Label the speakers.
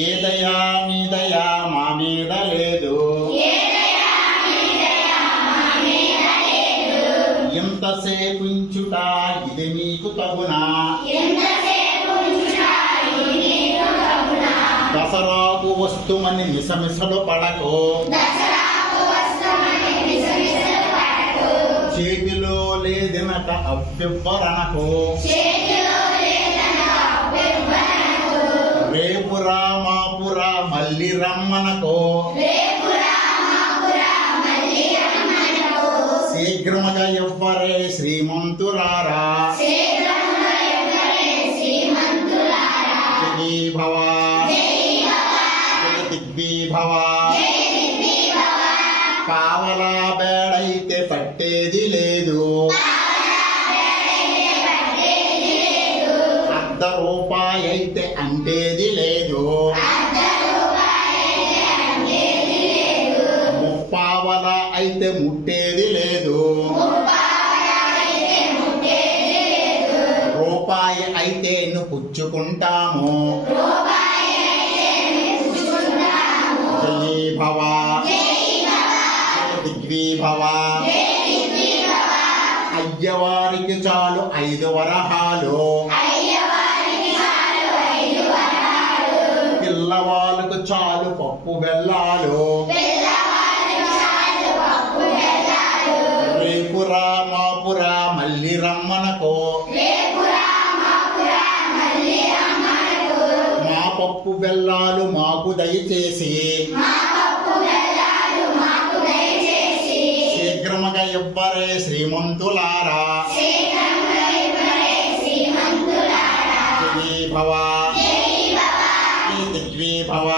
Speaker 1: ఏదయా మీదయా మా మీద లేదు. ఎంతసేపు ఇంచుట ఇది మీకు తగునా? దసరాకు వస్తుమని మిసమిసలు పడకు. చేతిలో లేదినక అభ్యుబ్బరణకు రేపురా మళ్ళీ రమ్మనకో. శీఘ్రముగా ఎవ్వరే శ్రీమంతురారా భవ భవ కావలా బేడైతే పట్టేది లేదు. అర్ధ రూపాయి అయితే అంటేది లేదు. అయితే ముట్టేది లేదు. రూపాయి అయితే ఎన్ను పుచ్చుకుంటాము. జయీ భవ దిగ్వీ అయ్యవారికి చాలు ఐదు వరహాలు. పిల్లవాళ్ళకు చాలు పప్పు బెల్లాలు. మళ్ళీ రమ్మనకో. మా పప్పు బెల్లాలు మాకు దయచేసి. శీఘ్రముగా ఇవ్వరే శ్రీమంతులారా. జయీ భవ. భవ.